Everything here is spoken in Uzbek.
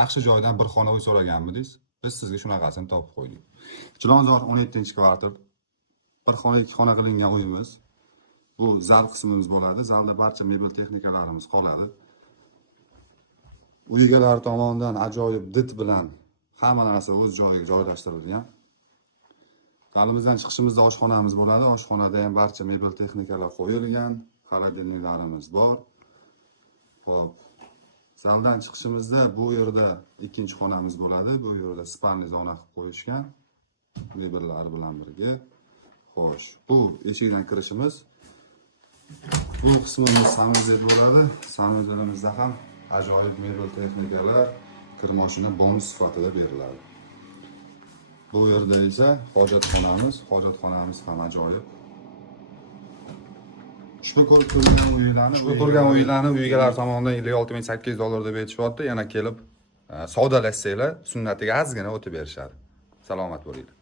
yaxshi joydan bir xona uy so'raganmidingiz? Biz sizga shunaqasini topib qo'ydik. Chilonzor 17-kvartal. Bir xona, ikki xona qilingan uyimiz. Bu zal qismimiz bo'ladi. Zalda barcha mebel texnikalarimiz qoladi. Uy egalari tomonidan ajoyib did bilan hamma narsa o'z joyiga joylashtirilgan. Zalimizdan chiqishimizda oshxonamiz bo'ladi. Oshxonada ham barcha mebel texnikalar qo'yilgan. Xolodilniklarimiz bor. Xo'p. Zaldan chiqishimizda bu yerda ikkinchi xonamiz bo'ladi. Bu yerda spalniy zona qilib qo'yishgan. Mebellari bilan birga. Xo'sh, bu eshikdan kirishimiz. Bu qismimiz sanuzel bo'ladi. Sanuzelimizda ham ajoyib mebel texnikalar, kir moshina bonus sifatida beriladi. Bu yerda esa hojatxonamiz ham ajoyib. Ushbu ko'rgan uylarni uy egalari tomonidan $56,800 deb aytishyapti. Yana kelib savdolashsanglar, sunnatiga ozgina o'tib berishadi. Salomat bo'linglar.